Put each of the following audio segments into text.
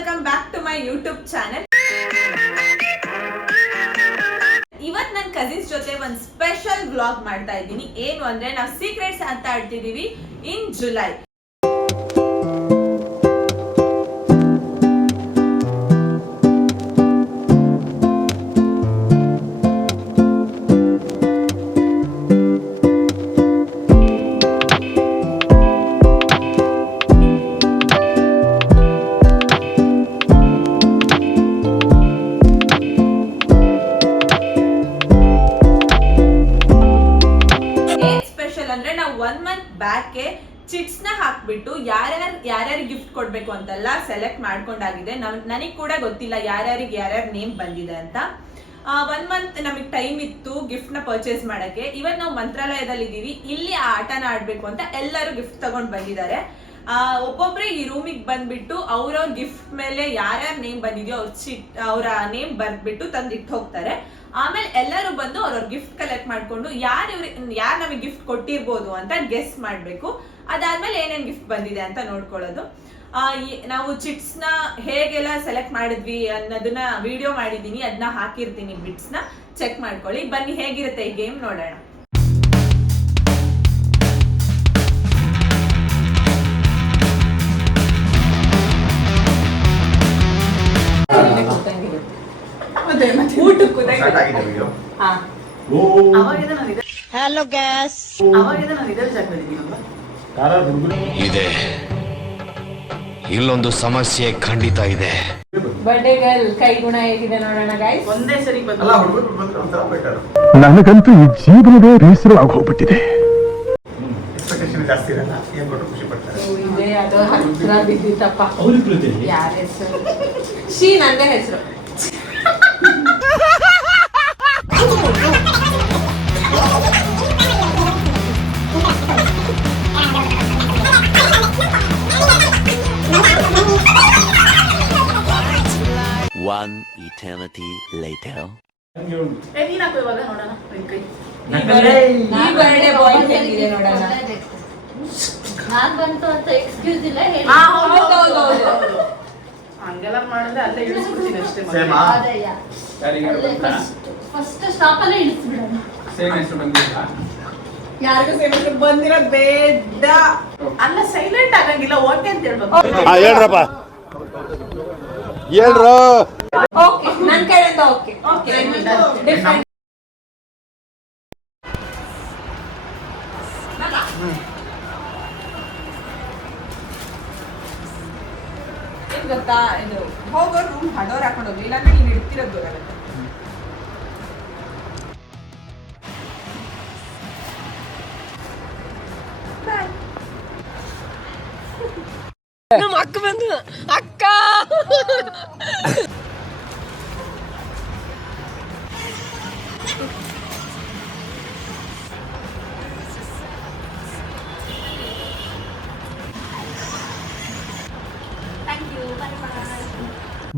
Welcome back to my YouTube channel. ಇವತ್ತು ನನ್ನ cousins ಜೊತೆ ಒಂದು ಸ್ಪೆಷಲ್ ವ್ಲಾಗ್ ಮಾಡ್ತಾ ಇದ್ದೀನಿ. ಏನು ಅಂದ್ರೆ ನಾವು ಸೀಕ್ರೆಟ್ಸ್ ಅಂತ ಆಡ್ತಿದೀವಿ ಇನ್ ಜುಲೈ. ಅಂದ್ರೆ ನಾವು 1 ಮಂತ್ ಬ್ಯಾಕ್ ಚಿಟ್ಸ್ ನ ಹಾಕ್ಬಿಟ್ಟು ಯಾರ್ಯಾರಿಗೆ ಗಿಫ್ಟ್ ಕೊಡ್ಬೇಕು ಅಂತೆಲ್ಲ ಸೆಲೆಕ್ಟ್ ಮಾಡ್ಕೊಂಡಾಗಿದೆ. ನನಗೆ ಕೂಡ ಗೊತ್ತಿಲ್ಲ ಯಾರ್ಯಾರಿಗೆ ಯಾರ್ಯಾರ ನೇಮ್ ಬಂದಿದೆ ಅಂತ. 1 ಮಂತ್ ನಮಗೆ ಟೈಮ್ ಇತ್ತು ಗಿಫ್ಟ್ ನ ಪರ್ಚೇಸ್ ಮಾಡಕ್ಕೆ. ಇವತ್ತು ನಾವು ಮಂತ್ರಾಲಯದಲ್ಲಿ ಇದೀವಿ. ಇಲ್ಲಿ ಆ ಆಟನ ಆಡ್ಬೇಕು ಅಂತ ಎಲ್ಲರೂ ಗಿಫ್ಟ್ ತಗೊಂಡ್ ಬಂದಿದ್ದಾರೆ. ಒಬ್ಬೊಬ್ರೆ ಈ ರೂಮಿಗೆ ಬಂದ್ಬಿಟ್ಟು ಅವ್ರವ್ರ ಗಿಫ್ಟ್ ಮೇಲೆ ಯಾರ್ಯಾರ ನೇಮ್ ಬಂದಿದೆಯೋ ಅವ್ರ ನೇಮ್ ಬರ್ದ್ಬಿಟ್ಟು ತಂದಿಟ್ಟು ಹೋಗ್ತಾರೆ. ಆಮೇಲೆ ಎಲ್ಲರೂ ಬಂದು ಅವ್ರವ್ರ ಗಿಫ್ಟ್ ಕಲೆಕ್ಟ್ ಮಾಡ್ಕೊಂಡು ಯಾರು ನಮಗೆ ಗಿಫ್ಟ್ ಕೊಟ್ಟಿರ್ಬೋದು ಅಂತ ಗೆಸ್ ಮಾಡ್ಬೇಕು. ಅದಾದ್ಮೇಲೆ ಏನೇನ್ ಗಿಫ್ಟ್ ಬಂದಿದೆ ಅಂತ ನೋಡ್ಕೊಳ್ಳೋದು. ನಾವು ಚಿಟ್ಸ್ ನ ಹೇಗೆಲ್ಲ ಸೆಲೆಕ್ಟ್ ಮಾಡಿದ್ವಿ ಅನ್ನೋದನ್ನ ವಿಡಿಯೋ ಮಾಡಿದೀನಿ, ಅದನ್ನ ಹಾಕಿರ್ತೀನಿ. ಬಿಟ್ಸ್ ನ ಚೆಕ್ ಮಾಡ್ಕೊಳ್ಳಿ. ಬನ್ನಿ ಹೇಗಿರುತ್ತೆ ಈ ಗೇಮ್ ನೋಡೋಣ. ಹಲೋ ಗ್ಯಾಸ್ ಇದೆ. ಇಲ್ಲೊಂದು ಸಮಸ್ಯೆ ಖಂಡಿತ ಇದೆ. ಬರ್ಡೇ ಗರ್ಲ್ ಕೈ ಗುಣ ಹೇಗಿದೆ ನೋಡೋಣ ಗೈಸ್. ಒಂದೇ ಸರಿ ನನಗಂತೂ ಈ ಜೀವನವೇ ಬೇಸರ ಆಗೋಗ್ಬಿಟ್ಟಿದೆ. ಇದೆ ಅದು ಹತ್ರ ಬಿದ್ದಿತ್ತಪ್ಪ. ಯಾರ ಹೆಸರು? ಶೀ ನಂದೇ ಹೆಸರು. One eternity later. ಹಂಗೆಲ್ಲ ಮಾಡಿದ್ರೆ ಅಲ್ಲೇ ಇಳಿಸ್ಬಿಡ್ತೀನಿ ಅಷ್ಟೇ. ಫಸ್ಟ್ ಸ್ಟಾಪ್ ಅಲ್ಲೇ ಇಳಿಸ್ಬಿಡೋಣ. ಯಾರಿಗೂ ಸೇಮ್ ಹೆಸರು ಬಂದಿರೋದು ಬೇಡ. ಅಲ್ಲ ಸೈಲೆಂಟ್ ಆಗಂಗಿಲ್ಲ. ಓಕೆ ಅಂತ ಹೇಳ್ಬೇಕು. ಹೇಳ್ರಪ್ಪ ಹೇಳ್ರು. ಓಕೆ ನನ್ನ ಕಡೆಯಿಂದ ಓಕೆ. ಓಕೆ ಡಿಫರೆಂಟ್ ಗೊತ್ತಾ, ಇದು ಹೋಗೋ ರೂಮ್ ಹಡೋರ್ ಹಾಕೊಂಡು ಹೋಗ್ಲಿ, ಇಲ್ಲಾಂದ್ರೆ ನೀನು ಇಡ್ತಿರೋದು ಗೊತ್ತಾಗುತ್ತೆ. ನಮ್ಮ ಅಕ್ಕ ಬಂದು ಅಕ್ಕ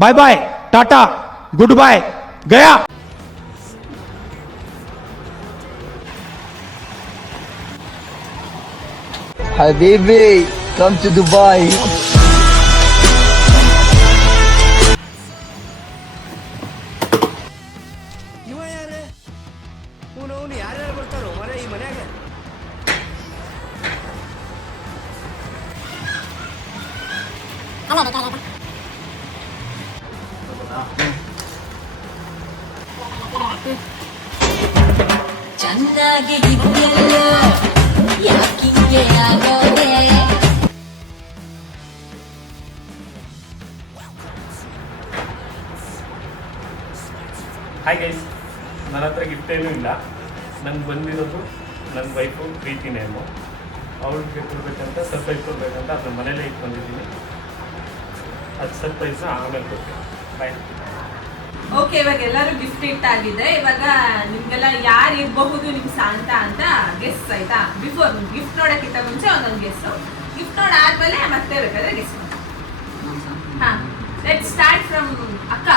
bye bye tata goodbye गया. Habibi, come to Dubai. ಚೆನ್ನಾಗಿ ಇದ್ದೆಲ್ಲ ಯಾಕಿಂಗೆ ಆಗೋದೆ. ಹಾಯ್ ಗೈಸ್, ನನ್ನ ಹತ್ರ ಗಿಫ್ಟ್ ಏನೂ ಇಲ್ಲ. ನಂಗೆ ಬಂದಿರೋದು ನನ್ನ ವೈಫು ಪ್ರೀತಿ ನೇಮು. ಅವ್ಳಿಗೆ ಕೊಡ್ಬೇಕಂತ ಸರ್ಪ್ರೈಸ್ ಕೊಡ್ಬೇಕಂತ ಅದನ್ನ ಮನೇಲೇ ಇಟ್ಕೊಂಡಿದ್ದೀನಿ. ಅದು ಸರ್ಪ್ರೈಸ್ನ ಆಮೇಲೆ ಕೊಡ್ತೀನಿ. ಬಾಯ್. ಓಕೆ, ಇವಾಗ ಎಲ್ಲರೂ ಗಿಫ್ಟ್ ಇಟ್ಟಾಗಿದೆ. ಇವಾಗ ನಿಮ್ಗೆಲ್ಲ ಯಾರು ಇರಬಹುದು ನಿಮ್ ಸಾಂತ ಅಂತ ಗೆಸ್ ಆಯ್ತಾ. ಬಿಫೋರ್ ಗಿಫ್ಟ್ ನೋಡಕ್ಕಿಂತ ಮುಂಚೆ ಒಂದೊಂದು ಗೆಸ್. ಗಿಫ್ಟ್ ನೋಡಾದ್ಮೇಲೆ ಮತ್ತೆ ಬೇಕಾದ್ರೆ ಗೆಸ್. ಹಾ, ಲೆಟ್ಸ್ ಸ್ಟಾರ್ಟ್ ಫ್ರಮ್ ಅಕ್ಕ.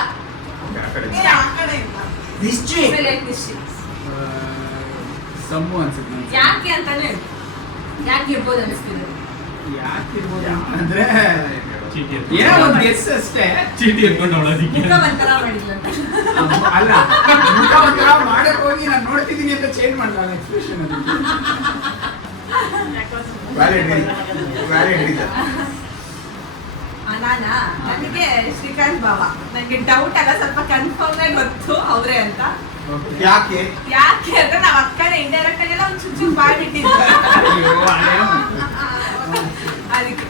ಸಮ್ಮು ಅನ್ಸುತ್ತೆ. ಯಾಕೆ ಅಂತಾನೆ ಯಾಕೆ ಇರ್ಬೋದು ಅನಿಸ್ತಿದೆ? ಯಾಕೆ ಇರ್ಬೋದು ಅಂದ್ರೆ ಚೀಟಿ ಏನೋ ಒಂದು ಗೆಸ್ ಅಷ್ಟೇ. ಚೀಟಿ ಎತ್ಕೊಂಡು ಅವಳೋದಿಕ್ಕೆ ಮುಖ ಒಂಥರ ಮಾಡಿದ್ಲಂತ. ಅಲ್ಲ ಮುಖ ಒಂಥರ ಮಾಡಕ್ ಹೋಗಿ ನಾನು ನೋಡ್ತಿದ್ದೀನಿ ಅಂತ ಚೇಂಜ್ ಮಾಡಲ್ಲ ಎಕ್ಸ್ಪ್ರೆಷನ್ ಅದು. ನಾನಾ ನನಗೆ ಶ್ರೀಕಾಂತ್ ಬಾವ. ನನಗೆ ಡೌಟ್ ಅಲ್ಲ, ಸ್ವಲ್ಪ ಕನ್ಫರ್ಮ್ ಆಗಿ ಗೊತ್ತು ಅವರೇ ಅಂತ. ಯಾಕೆ ಯಾಕೆ ಅಂದ್ರೆ ನಾವ್ ಅಕ್ಕನೇ ಇಂಡೈರೆಕ್ಟ್ ಆಗಿ ಒಂದು ಚುಚ್ಚು ಮಾಡಿಟ್ಟಿದ್ವಿ ಅದಕ್ಕೆ.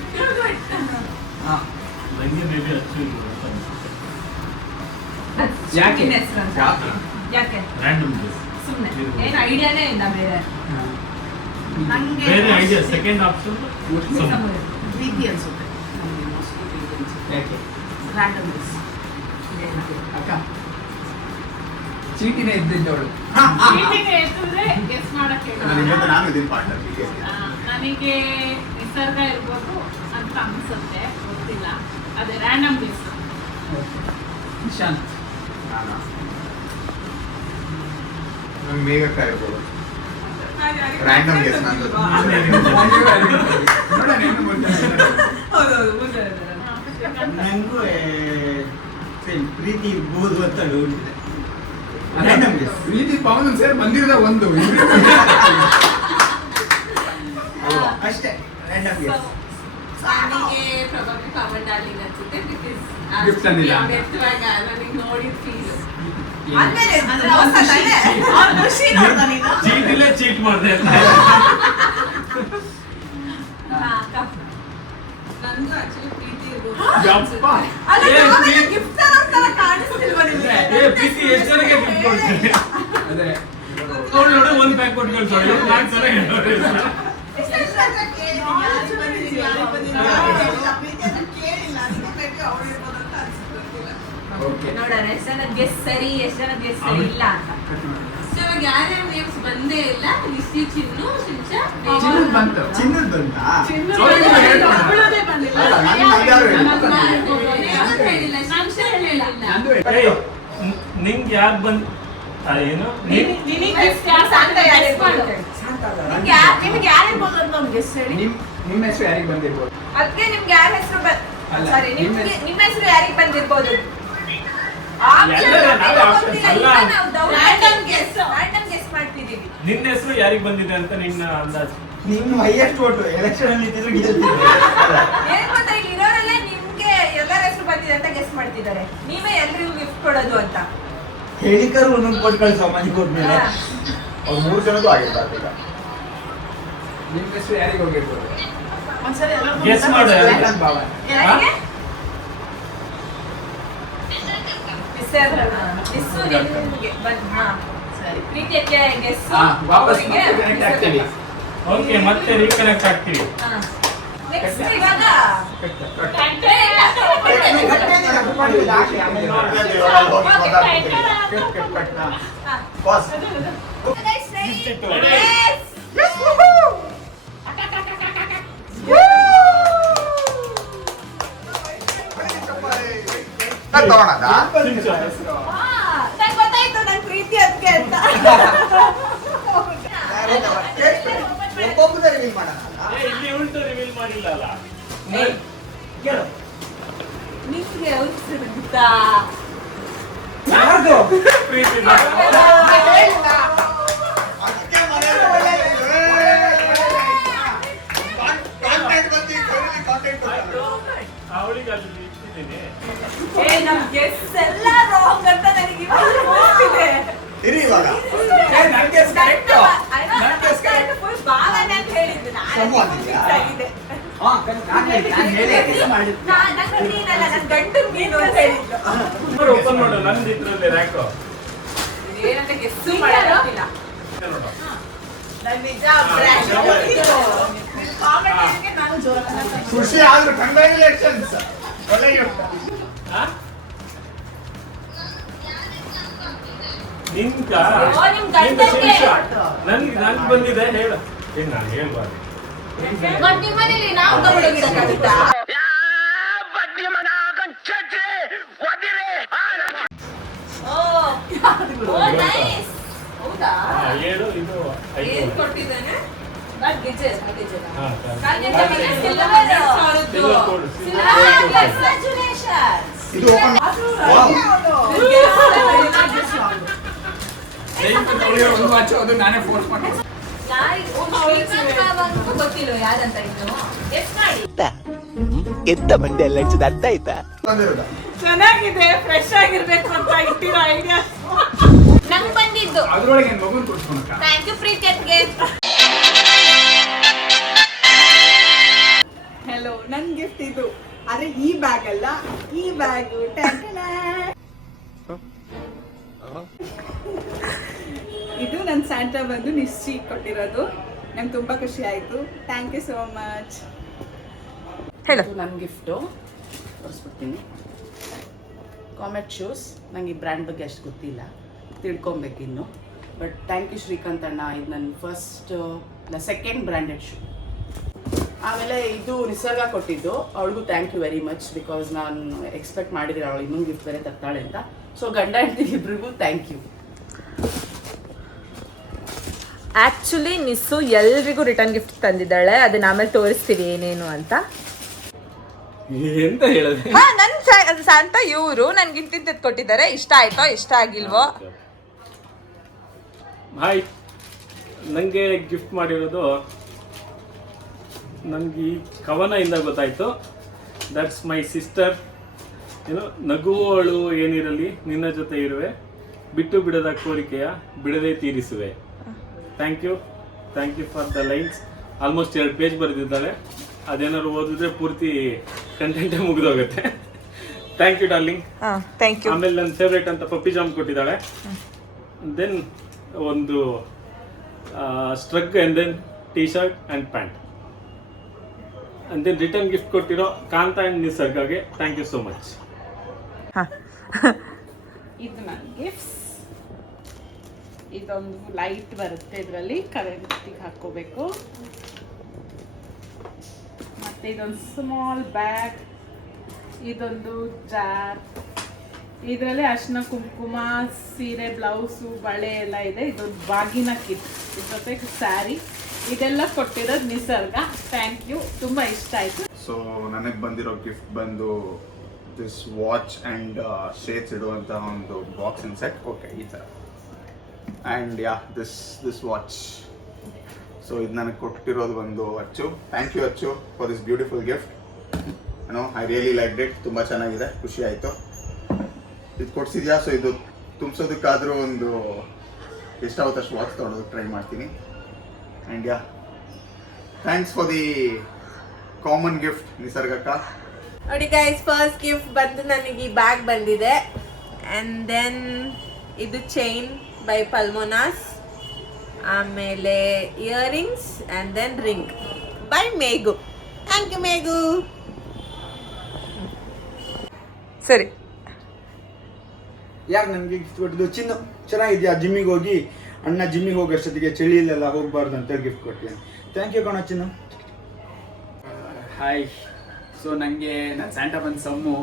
ನಂಗೆ ಬೇಬಿ ಅಚ್ಚು ಯಾಕೆ? ನಿನ್ನ ಹೆಸ್ರು ಅಂತ. ಯಾಕೆ ರ್ಯಾಂಡಮ್ ಗೆಸ್. ಸುಮ್ನೆ ಏನ್ ಐಡಿಯಾನೇ ಇಲ್ಲ ಬೇರೆ. ನಂಗೆ ಬೇರೆ ಐಡಿಯಾ ಸೆಕೆಂಡ್ ಆಪ್ಷನ್ ಪ್ರೀತಿ ಅನ್ಸುತ್ತೆ. ಯಾಕೆ? Random. ಅಕ್ಕ ಚೀಟಿನೇ ಇದ್ದಿದ್ದವಳು. ನನಗೆ ನಿಸರ್ಗ ಇರ್ಬೋದು ಅಂತ ಅನ್ಸುತ್ತೆ, ಗೊತ್ತಿಲ್ಲ. ಅದೇ ರ್ಯಾಂಡಮ್ ಗೆಸ್. ನಿಶಾಂತ್ ಮೇಘಕ್ಕ ಇರ್ಬೋದು. Random guess ನಂದು. ನೋಡೋಣ ಏನು ಮಾಡ್ತಾರೆ. ಹೌದೌದು ಮುಂದೆ ನಂಗೂ ಪ್ರೀತಿ ಇರ್ಬೋದು ಅಂತ ಡೌಟ್ ಇದೆ. ಪ್ರೀತಿ ಪವನ್ ಸೇರಿ ಬಂದಿರೋದ ಒಂದು ಅಷ್ಟೇ ರ್ಯಾಂಡಮ್ ಗೆಸ್. ನನಗೆ probably ಪವನ್ ಡಾರ್ಲಿಂಗ್ ಅನ್ಸುತ್ತೆ, because Gift ತಂದಿಲ್ಲ ಅಂತ. ವ್ಯಕ್ತವಾಗ ನನಗೆ ನೋಡಿದ ಫೀಲ್. ಆಮೇಲೆ ಮೋಸ ತಾನೇ? ಅವ್ನ್ ಖುಷಿ ನೋಡ್ದ ನೀನು? ಚೀಟಿಲೇ ಚೀಟ್ ಮಾಡಿದೆ ಅಂತ. ನಂದು actually ಪ್ರೀತಿ ಇರ್ಬೋದು. ಯಪ್ಪ. ಅಲ್ಲ, ಏ, ನಮಗೆ ಪ್ರೀತಿ- gift ತರೋಂಥರ ಕಾಣಿಸ್ತಿಲ್ವಾ ನಿಮ್ಗೆ? ಪ್ರೀತಿ ಎಷ್ಟು ಜನಕ್ಕೆ ಗಿಫ್ಟ್ ಕೊಡ್ತೀನಿ? ಅದೇ ಅವ್ಳು ನೋಡಿ ಒಂದು ಪ್ಯಾಕ್ ಕೊಟ್ಟು ಕಳ್ಸೋಳು. 4 ಜನ ಹೇಳೋರು. ಎಷ್ಟು ಅಂತ ಕೇಳಿದ್ದೀನಿ, ಯಾರಿಗೆ ಬಂದಿದೆ, ಯಾರಿಗೆ ಬಂದಿದೆ, ಕೇಳಿಲ್ಲ. ಪ್ರೀತಿ ಅಂತ ಕೇಳಿಲ್ಲ. ಅದಕ್ಕೆ maybe ಅವ್ರು ಇರ್ಬೋದು ಅಂತ ಅನ್ಸುತ್ತೆ, ಗೊತ್ತಿಲ್ಲ. ಓಕೆ ನೋಡೋಣ ಎಷ್ಟು ಜನ ಗೆಸ್ ಸರಿ, ಎಷ್ಟು ಜನ ಗೆಸ್ ಸರಿ ಇಲ್ಲ ಅಂತ. So ಇವಾಗ ಯಾರ್ಯಾರ ನೇಮ್ಸ್ ಬಂದೇ ಇಲ್ಲ, ರಿಷಿ, ಚಿನ್ನು, ಶಿಂಚ, ಚಿನ್ನದ್ ಬಂತು. ಚಿನ್ನದ್ ಬಂತಾ? ಅವಳದೇ ಬಂದಿಲ್ಲ. ಅಲ್ಲ, ನಂಗೆ ಯಾರು ಹೇಳಿಲ್ಲ. ಯಾರು ಹೇಳಿಲ್ಲ, ಶಿಂಚ ಹೇಳಿಲ್ಲ. ನಂದು ಏಯ್, ನಿಂಗೆ ಯಾರು ಬಂದ್ ಏನು ನಿನಗೆ ಗಿಫ್ಟ್ ಯಾರು ಶಾಂತ ಯಾರಿಗೆ ಮಾಡು. ನಿಮ್ಗೆ ನಿಮ್ಗೆ ಯಾರು ಇರ್ಬೋದು ಅಂತ ಒಂದು ಗೆಸ್ ಹೇಳಿ. ನಿಮ್ಮ ಹೆಸರು ಯಾರಿಗೆ ಬಂದಿರ್ಬೋದು? ಅದಕ್ಕೆ ನಿಮ್ಗೆ ಯಾರ ಹೆಸರು ಅಲ್ಲ, ಸಾರಿ ನಿಮ್ಮ- ನಿಮ್ಮ ಹೆಸರು ಯಾರಿಗೆ ಬಂದಿರ್ಬೋದು? ಎಲ್ಲರೂ ನಾವೇ options ಅಲ್ಲ. ರ್ಯಾಂಡಮ್ ಗೆಸ್ ಮಾಡ್ತಿದೀವಿ. ನಿನ್ನ ಹೆಸರು ಯಾರಿಗೆ ಬಂದಿದೆ ಅಂತ ನಿನ್ನ ಅಂದಾಜು. ನಿಮ್ಮ ಹೈಯೆಸ್ಟ್ ಓಟು ಎಲೆಕ್ಷನ್ ಅಲ್ಲಿ ಇದ್ದಿದ್ರು ಗೆಲ್ತಿದ್ರು. ಏನ್ ಗೊತ್ತಾ, ಇಲ್ಲಿ ಇರೋರೆಲ್ಲ ನಿಮ್ಗೆ ಎಲ್ಲರ ಹೆಸರು ಬಂದಿದೆ ಅಂತ ಗೆಸ್ ಮಾಡ್ತಿದ್ದಾರೆ. ನೀವೇ ಎಲ್ರಿಗೂ ಗಿಫ್ಟ್ ಕೊಡೋದು ಅಂತ. ಹೇಳಿಕರು ಒಂದೊಂದು ಕೊಟ್ಟು ಕಳ್ಸೋ ಮನೆ ಕೊಟ್ಮೇಲೆ ಹಾ. ಅವ್ರು 3 ಜನದ್ದು ಆಗಿದ್ದಾರೆ ಈಗ. ನಿಮ್ಮ ಹೆಸರು ಯಾರಿಗೆ ಹೋಗಿರ್ಬೋದು? ಗೆಸ್ ಮಾಡು. ಶ್ರೀಕಾಂತ್ ಬಾವ. ಯಾರಿಗೆ? ಹೆಸರು ನಿಮ್ಗೆ ಹಾ ಸರಿ. ಪ್ರೀತಿಯಕ್ಕೆ ಗೆಸ್ ಹಾ, ವಾಪಸ್ connect ಆಗ್ತೀವಿ. ಓಕೆ, ಮತ್ತೆ ರೀಕನೆಕ್ಟ್ ಆಗ್ತೀವಿ. ನೆಕ್ಸ್ಟ್ ಇವಾಗ ಬಾಸ್ ತಗೊಳದ ನಂಗೆ ಗೊತ್ತಾಯ್ತು ನನ್ ಪ್ರೀತಿ ಅದಕ್ಕೆ ಅಂತ. ಒಬ್ಬೊಬ್ಬರ ರಿವೀಲ್ ಮಾಡೋಣ. ಏ, ಇಲ್ಲಿ ಉಲ್ಟು ರಿವೀಲ್ ಮಾಡಿಲ್ಲ ಅಲ್ಲ. ಕೇಳು ನಿಮ್ಗೆ ಅವ್ರು ಗೊತ್ತಾ? ಯಾರ್ದು? ಪ್ರೀತಿ ಅದಕ್ಕೆ ಮನೆಯಲ್ಲಿ ಕಾಂಟ್ಯಾಕ್ಟ್ ಬಂದು ಕಾಂಟ್ಯಾಕ್ಟ್ ಅವಳಿಗೆ ಅಲ್ಲಿ ಇಟ್ಟಿದ್ದೀನಿ. ಏ ನಮ್ ಗೆಸ್ ಎಲ್ಲ ರಾಂಗ್ ಅಂತ ನನಗೆ ಇವಾಗ ಗೊತ್ತಿದೆ. ಇರಿ ಇವಾಗ ನನ್ guess correct. ನನ್ guess correct. ಫುಲ್ ಭಾವನೆ ಅಂತ ಹೇಳಿದ್ದು ನಾನು. ಸಮ ಆಗಿದ್ಯಾ? fix ಆಗಿದೆ. ನಾನು ಹೇಳಿ ಮಾಡಿದ್ದು. ನಂಗೆ ನೀನಲ್ಲ, ನನ್ ಗಂಡು ನೀನು ಅಂತ ಹೇಳಿದ್ದು. ಓಪನ್ ಮಾಡು, ನಂದು ಇದ್ರಲ್ಲಿ ರ್ಯಾಕು. ಏನಂತ ಗೆಸ್ ಮಾಡೋದಿಲ್ಲ. ನೋಡು. ನನ್ ನಿಜ ಬ್ರ್ಯಾಂಡ್ ಕಾಮೆಂಟ್ಗೆ ನಾನು ಜೋರಾಗಿ ಖುಷಿ ಆದ್ರು ಕಂಗ್ರಾಚುಲೇಷನ್ಸ್. ಒಳ್ಳೆ gift. ಆ? ನಿನ್ಗ ಓ, ನಿಮ್ ಗಂಡಂಗೆ. ನನ್ಗೆ ಬಂದಿದೆ ಹೇಳು. ಏನ್ ನಾನು ಹೇಳ್ಬಾರ್ದು. ಮತ್ ನಿಮ್ಮ ಮನೇಲಿ ನಾವು ತಗೊಂಡೋಗಿಡಕ್ಕಾಗುತ್ತಾ? ಓ ನೈಸ್. ಹೌದಾ? ಹೇಳು, ಇದು ಏನ್ 5. ಕೊಟ್ಟಿದ್ದಾನೆ? But Gijay. ಹಾ, Silver code. Congratulations. ಇದು ಓಪನ್ ಒಂದು ವಾಚ್ ಅದು ನಾನೇ ಫೋರ್ಸ್ ಮಾಡಿ ಗೊತ್ತಿಲ್ಲ ಯಾರಂತ ಇನ್ನು ಎಸ್ ಮಾಡಿ ಎಂತ ಮಂದಿ ಎಲ್ಲ ಅರ್ಥ ಆಯ್ತಾ ಬಂದಿರೋದು ಚೆನ್ನಾಗಿದೆ, ಫ್ರೆಶ್ ಆಗಿರ್ಬೇಕು ಅಂತ ಇಟ್ಟಿರೋ ಐಡಿಯಾ ನಂಗ್ ಬಂದಿದ್ದು. ಅದ್ರೊಳಗೆ ಮಗುನ್ ಕೊಡ್ಸ್ಕೊಳಕ ಥ್ಯಾಂಕ್ ಯು ಪ್ರೀತಿಯತ್ಗೆ. ಹೆಲೋ, ನನ್ ಗಿಫ್ಟ್ ಇದು. ಆದ್ರೆ ಈ ಬ್ಯಾಗ್ ಅಲ್ಲ, ಈ ಬ್ಯಾಗು ಇದು ನನ್ನ ಸ್ಯಾಂಟಾ ಬಂದು ನಿಶ್ಚಿ ಕೊಟ್ಟಿರೋದು. ನಂಗೆ ತುಂಬಾ ಖುಷಿ ಆಯ್ತು. Thank you so much. ಹೇಳು. ನನ್ನ ಗಿಫ್ಟು ತೋರಿಸ್ಬಿಡ್ತೀನಿ. Comet shoes. ನಂಗೆ ಈ ಬ್ರ್ಯಾಂಡ್ ಬಗ್ಗೆ ಅಷ್ಟು ಗೊತ್ತಿಲ್ಲ, ತಿಳ್ಕೊಬೇಕಿನ್ನು. ಬಟ್ ಥ್ಯಾಂಕ್ ಯು ಶ್ರೀಕಾಂತ್ ಅಣ್ಣ, ಇದು ನನ್ನ ಫಸ್ಟ್ ಸೆಕೆಂಡ್ ಬ್ರ್ಯಾಂಡೆಡ್ ಶೂ. ಆಮೇಲೆ ಇದು ನಿಸರ್ಗ ಕೊಟ್ಟಿದ್ದು, ಅವಳಿಗೂ thank you very much. Because ನಾನು ಎಕ್ಸ್ಪೆಕ್ಟ್ ಮಾಡಿದ್ರೆ ಅವಳು ಇನ್ನೊಂದು ಗಿಫ್ಟ್ ಬೇರೆ ತರ್ತಾಳೆ ಅಂತ. ಸೊ ಗಂಡ ಹೆಂಡತಿ ಇಬ್ರಿಗೂ ಥ್ಯಾಂಕ್ ಯು. ಆಕ್ಚುಲಿ ನಿಸ್ಸು ಎಲ್ರಿಗೂ ರಿಟರ್ನ್ ಗಿಫ್ಟ್ ತಂದಿದ್ದಾಳೆ. ಅದನ್ನ ಆಮೇಲೆ ತೋರಿಸ್ತೀವಿ ಏನೇನು ಅಂತ. ಎಂತ ಹೇಳೋದು? ನನ್ ಸ್ಯಾಂಟಾ ಇವರು ನನ್ಗಿಂತಿಂತದ್ ಕೊಟ್ಟಿದ್ದಾರೆ. ಇಷ್ಟ ಆಯ್ತೋ ಇಷ್ಟ ಆಗಿಲ್ವೋ? ಹಾಯ್, ನನಗೆ ಗಿಫ್ಟ್ ಮಾಡಿರೋದು ನನಗೆ ಈ ಕವನದಿಂದ ಗೊತ್ತಾಯಿತು. That's my sister. ಏನು, ನಗುವವಳು ಏನಿರಲಿ ನಿನ್ನ ಜೊತೆ ಇರುವೆ, ಬಿಟ್ಟು ಬಿಡದ ಕೋರಿಕೆಯ ಬಿಡದೆ ತೀರಿಸುವೆ. Thank you for the lines. Almost 2 page ಬರೆದಿದ್ದಾಳೆ. ಅದೇನಾದ್ರು ಓದಿದ್ರೆ ಪೂರ್ತಿ ಕಂಟೆಂಟೇ ಮುಗಿದೋಗುತ್ತೆ. Thank you darling. Thank you. ಆಮೇಲೆ ನನ್ನ ಫೇವ್ರೇಟ್ ಅಂತ ಪಪ್ಪಿ ಜಾಮ್ ಕೊಟ್ಟಿದ್ದಾಳೆ. ದೆನ್ ಒಂದು ಸ್ಟ್ರಗ್ and then T shirt and pant. And then return gift ಕೊಟ್ಟಿರೋ ಕಾಂತ ಆ್ಯಂಡ್ ನಿಸರ್ಗಗೆ ಥ್ಯಾಂಕ್ ಯು ಸೋ ಮಚ್. ಇದು ನನ್ನ ಗಿಫ್ಟ್ಸ್. ಇದೊಂದು ಲೈಟ್ ಬರುತ್ತೆ, ಇದರಲ್ಲಿ ಕರೆಂಟಿಗೆ ಹಾಕೋಬೇಕು. ಮತ್ತೆ ಇದೊಂದು ಸ್ಮಾಲ್ ಬ್ಯಾಗ್, ಇದೊಂದು ಜಾರ್, ಇದರಲ್ಲಿ ಅರ್ಶಿನ ಕುಂಕುಮ, ಸೀರೆ, ಬ್ಲೌಸು, ಬಳೆ ಎಲ್ಲ ಇದೆ. ಇದೊಂದು ಬಾಗಿನ ಕಿಟ್, ಇದ್ರ ಜೊತೆಗೆ ಸ್ಯಾರಿ, ಇದೆಲ್ಲ ಕೊಟ್ಟಿರೋದು ನಿಸರ್ಗ. ಥ್ಯಾಂಕ್ ಯು, ತುಂಬ ಇಷ್ಟ ಆಯಿತು. ಸೊ ನನಗೆ ಬಂದಿರೋ ಗಿಫ್ಟ್ ಬಂದು ದಿಸ್ ವಾಚ್ ಆ್ಯಂಡ್ ಶೇಡ್ಸ್ ಇಡುವಂತಹ ಒಂದು ಬಾಕ್ಸ್ ಇನ್ ಸೆಟ್. ಓಕೆ, ಈ ಥರ. And yeah this watch. So ಇದು ನನಗೆ ಕೊಟ್ಟಿರೋದು ಒಂದು ಅಚ್ಚು. ಥ್ಯಾಂಕ್ ಯು ಅಚ್ಚು ಫಾರ್ ದಿಸ್ ಬ್ಯೂಟಿಫುಲ್ ಗಿಫ್ಟ್. ಏನೋ ಐ ರಿಯಲಿ ಲೈಕ್ ಇಟ್. ತುಂಬ ಚೆನ್ನಾಗಿದೆ, ಖುಷಿ ಆಯಿತು. ಇದು ಕೊಡ್ಸಿದ್ಯಾ, ಸೊ ಇದು ತುಂಬಿಸೋದಕ್ಕಾದರೂ ಒಂದು ಎಷ್ಟಾಗುತ್ತಷ್ಟು ವಾಚ್ ತೊಗೊಳೋದಕ್ಕೆ ಟ್ರೈ ಮಾಡ್ತೀನಿ. And yeah, thanks for the common gift ನಿಸರ್ಗಕ್ಕ. ನೋಡಿ ಗೈಸ್, ಫಸ್ಟ್ ಗಿಫ್ಟ್ ಬಂದು ನನಗೆ ಈ ಬ್ಯಾಗ್ ಬಂದಿದೆ. ಆ್ಯಂಡ್ ದೆನ್ ಇದು ಚೈನ್ ಬೈ ಪಲ್ಮೋನಾಸ್. ಆಮೇಲೆ earrings and then ring by Meghu. Thank you Meghu. ಸರಿ, ಯಾಕೆ ನನಗೆ ಗಿಫ್ಟ್ ಕೊಟ್ಟಿದ್ದು? ಚಿನ್ನು ಚೆನ್ನಾಗಿದ್ಯಾ? ಜಿಮ್ಮಿಗೆ ಹೋಗಿ ಅಣ್ಣ ಜಿಮ್ಮಿಗೆ ಹೋಗೋಷ್ಟೊತ್ತಿಗೆ ಚಳಿಯಲ್ಲೆಲ್ಲ ಹೋಗಬಾರ್ದು ಅಂತೇಳಿ ಗಿಫ್ಟ್ ಕೊಟ್ಟಿದ್ದೀನಿ. ಥ್ಯಾಂಕ್ ಯು ಕಣ ಚಿನ್ನು. ಹಾಯ್. ಸೊ ನನಗೆ ನನ್ನ ಸ್ಯಾಂಟಾ ಬಂದು ಸಮ್ಮು,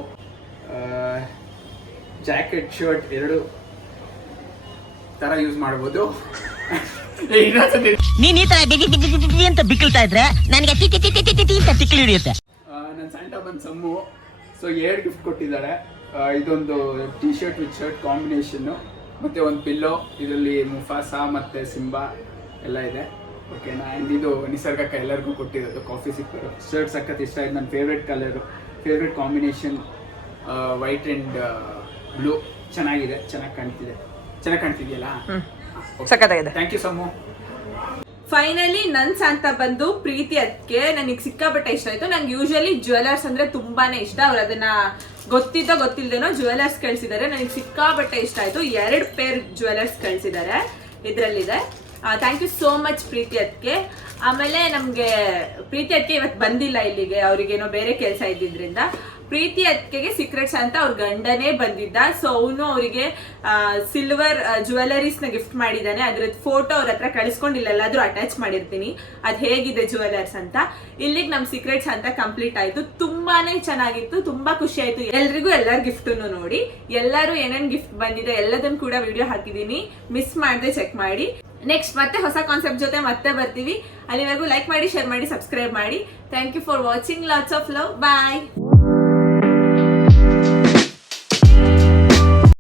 ಜಾಕೆಟ್, ಶರ್ಟ್ ಎರಡು ಥರ ಯೂಸ್ ಮಾಡ್ಬೋದು. ನೀನ್ ಈ ತರ ಅಂತ ಬಿಕ್ಕಳ್ತಾ ಇದ್ರೆ ನನಗೆ ಅಂತ ತಿಕ್ಲಿ ಹಿಡಿಯುತ್ತೆ. ನನ್ನ ಸ್ಯಾಂಟಾ ಬಂದು ಸಮ್ಮು. So 2 gift ಕೊಟ್ಟಿದ್ದಾಳೆ. ಇದೊಂದು T shirt with shirt combination, ಮತ್ತು ಒಂದು ಪಿಲ್ಲೋ. ಇದರಲ್ಲಿ ಮುಫಾಸಾ ಮತ್ತು ಸಿಂಬಾ ಎಲ್ಲ ಇದೆ. ಓಕೆನಾ? ಆ್ಯಂಡ್ ಇದು ನಿಸರ್ಗಕ್ಕೆ ಎಲ್ಲರಿಗೂ ಕೊಟ್ಟಿರೋದು ಕಾಫಿ ಸಿಕ್ಕರು. ಶರ್ಟ್ ಸಖತ್ ಇಷ್ಟ ಆಯ್ತು. ನನ್ನ favourite colour, favourite combination white and blue. ಚೆನ್ನಾಗಿದೆ, ಚೆನ್ನಾಗಿ ಕಾಣ್ತಿದೆಯಲ್ಲ? ಸಖತ್ತಾಗಿದೆ. Thank you Sammu. ಫೈನಲಿ ನನ್ನ ಸ್ಯಾಂಟಾ ಬಂದು ಪ್ರೀತಿ. ಅದಕ್ಕೆ ನನಗೆ ಸಿಕ್ಕಾಪಟ್ಟೆ ಇಷ್ಟ ಆಯ್ತು. ನಂಗೆ ಯೂಶಲಿ ಜ್ಯುವೆಲರ್ಸ್ ಅಂದ್ರೆ ತುಂಬಾನೇ ಇಷ್ಟ. ಅವ್ರು ಅದನ್ನ ಗೊತ್ತಿಲ್ದೇನೋ ಜ್ಯುವೆಲರ್ಸ್ ಕಳ್ಸಿದ್ದಾರೆ. ನನಗೆ ಸಿಕ್ಕಾಪಟ್ಟೆ ಇಷ್ಟ ಆಯ್ತು. 2 ಪೇರ್ ಜ್ಯುವೆಲರ್ಸ್ ಕಳ್ಸಿದ್ದಾರೆ, ಇದರಲ್ಲಿದೆ. ಥ್ಯಾಂಕ್ ಯು ಸೋ ಮಚ್ ಪ್ರೀತಿ ಅದಕ್ಕೆ. ಆಮೇಲೆ ನಮಗೆ ಪ್ರೀತಿ ಅದಕ್ಕೆ ಇವತ್ತು ಬಂದಿಲ್ಲ ಇಲ್ಲಿಗೆ, ಅವ್ರಿಗೇನೋ ಬೇರೆ ಕೆಲಸ ಇದ್ದಿದ್ರಿಂದ. ಪ್ರೀತಿ ಅತ್ತಿಗೆಗೆ ಸೀಕ್ರೆಟ್ಸ್ ಅಂತ ಅವ್ರ ಗಂಡನೇ ಬಂದಿದ್ದ. ಸೊ ಅವನು ಅವರಿಗೆ ಸಿಲ್ವರ್ ಜ್ಯುವೆಲರೀಸ್ನ ಗಿಫ್ಟ್ ಮಾಡಿದ್ದಾನೆ. ಅದ್ರದ್ದು ಫೋಟೋ ಅವ್ರ ಹತ್ರ ಕಳಿಸ್ಕೊಂಡು ಇಲ್ಲೆಲ್ಲಾದ್ರೂ ಅಟ್ಯಾಚ್ ಮಾಡಿರ್ತೀನಿ, ಅದು ಹೇಗಿದೆ ಜ್ಯುವೆಲರ್ಸ್ ಅಂತ. ಇಲ್ಲಿಗೆ ನಮ್ಮ ಸೀಕ್ರೆಟ್ಸ್ ಅಂತ ಕಂಪ್ಲೀಟ್ ಆಯ್ತು. ತುಂಬಾನೇ ಚೆನ್ನಾಗಿತ್ತು, ತುಂಬಾ ಖುಷಿ ಆಯ್ತು. ಎಲ್ರಿಗೂ ಎಲ್ಲರ ಗಿಫ್ಟನ್ನು ನೋಡಿ, ಎಲ್ಲರೂ ಏನೇನ್ ಗಿಫ್ಟ್ ಬಂದಿದೆ ಎಲ್ಲದನ್ನು ಕೂಡ ವಿಡಿಯೋ ಹಾಕಿದೀನಿ, ಮಿಸ್ ಮಾಡದೆ ಚೆಕ್ ಮಾಡಿ. ನೆಕ್ಸ್ಟ್ ಮತ್ತೆ ಹೊಸ ಕಾನ್ಸೆಪ್ಟ್ ಜೊತೆ ಮತ್ತೆ ಬರ್ತೀವಿ. ಅಲ್ಲಿವರೆಗೂ ಲೈಕ್ ಮಾಡಿ, ಶೇರ್ ಮಾಡಿ, ಸಬ್ಸ್ಕ್ರೈಬ್ ಮಾಡಿ. Thank you for watching. Lots of love. Bye.